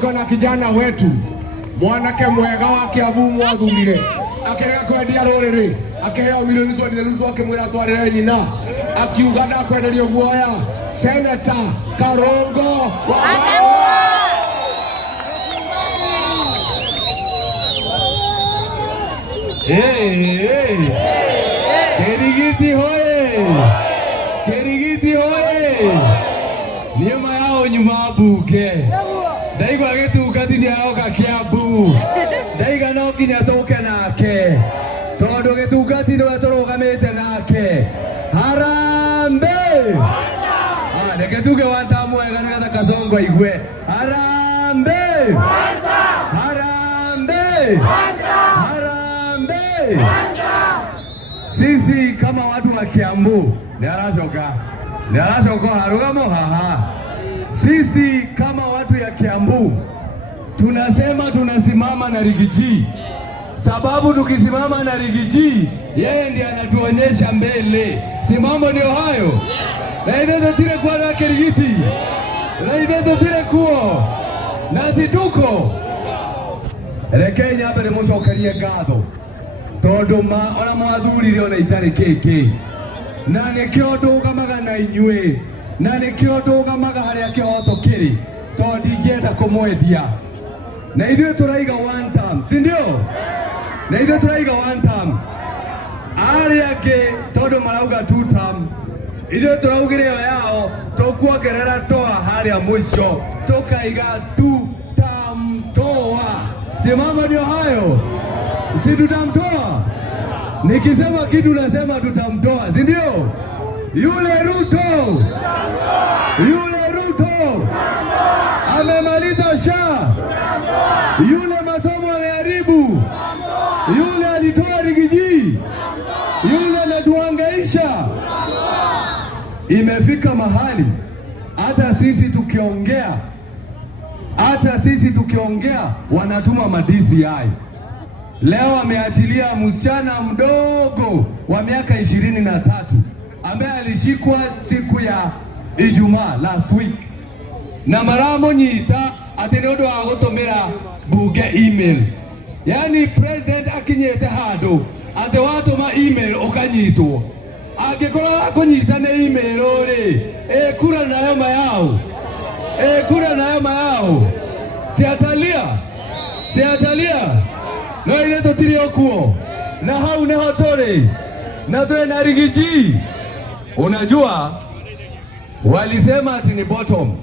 Kuna kijana wetu mwanake mwega wa Kiambu mwathurire akirega kwendia ruriri akiheo milioni 20 akimwira twarire nyina akiuga ndakwenderio guoya Senator Karongo Kirigiti hoye! Kirigiti hoye! Niema yao nyuma bunge. Ndaiga gitungati ciaroka Kiambu. Ndaiga no nginya tuke nake. Tondu gitungati ndio turugamite nake. Harambe! Ndeke tuge wanta mwega nigetha Kasongo igwe. Harambe! Harambe! Harambe! Sisi kama watu wa Kiambu ni aracoka harugamo haha. Sisi kama watu ya Kiambu tunasema tunasimama na Rigiji, sababu tukisimama na Rigiji yeye ndiye anatuonyesha mbele. Simamo ndio hayo. Na ndio tile kwa na Kirigiti. Na ndio tile kuo. Na situko. Rekenya mbere mucokerie ngatho. Tondu ona mathurire ona itari kiki. Na nikio ndugamaga na inyue. Na nikio ndugamaga haria kihoto kiri. Tondu ndingienda kumwendia. Na ithuĩ turaiga one term, si ndio? Na ithuĩ turaiga one term. Aria angĩ tondu marauga two term. Ithuĩ turaugire yo yao tukuongerera toa haria mwisho. Tukaiga two term toa. Simama ndio hayo. Si tutamtoa. Nikisema kitu nasema tutamtoa, si ndio? Yule Ruto. Yule Ruto. Amemaliza SHA. Yule masomo ameharibu. Yule alitoa Rigiji. Yule anatuhangaisha. Imefika mahali hata sisi tukiongea wanatuma ma-DCI. Leo ameachilia msichana mdogo wa miaka 23 ambaye alishikwa siku ya Ijumaa last week. Na maramo nyita ati ni undu wa gutumira bunge email. Yani president akinyete handu ati watuma email ukanyitwo. Angikora kunyita ne email ri kura nayo mayao. Kura nayo mayao. Siatalia. No ile totiri okuo. Na hau neho tore. Na tuwe na Rigiji. Unajua walisema ati ni bottom.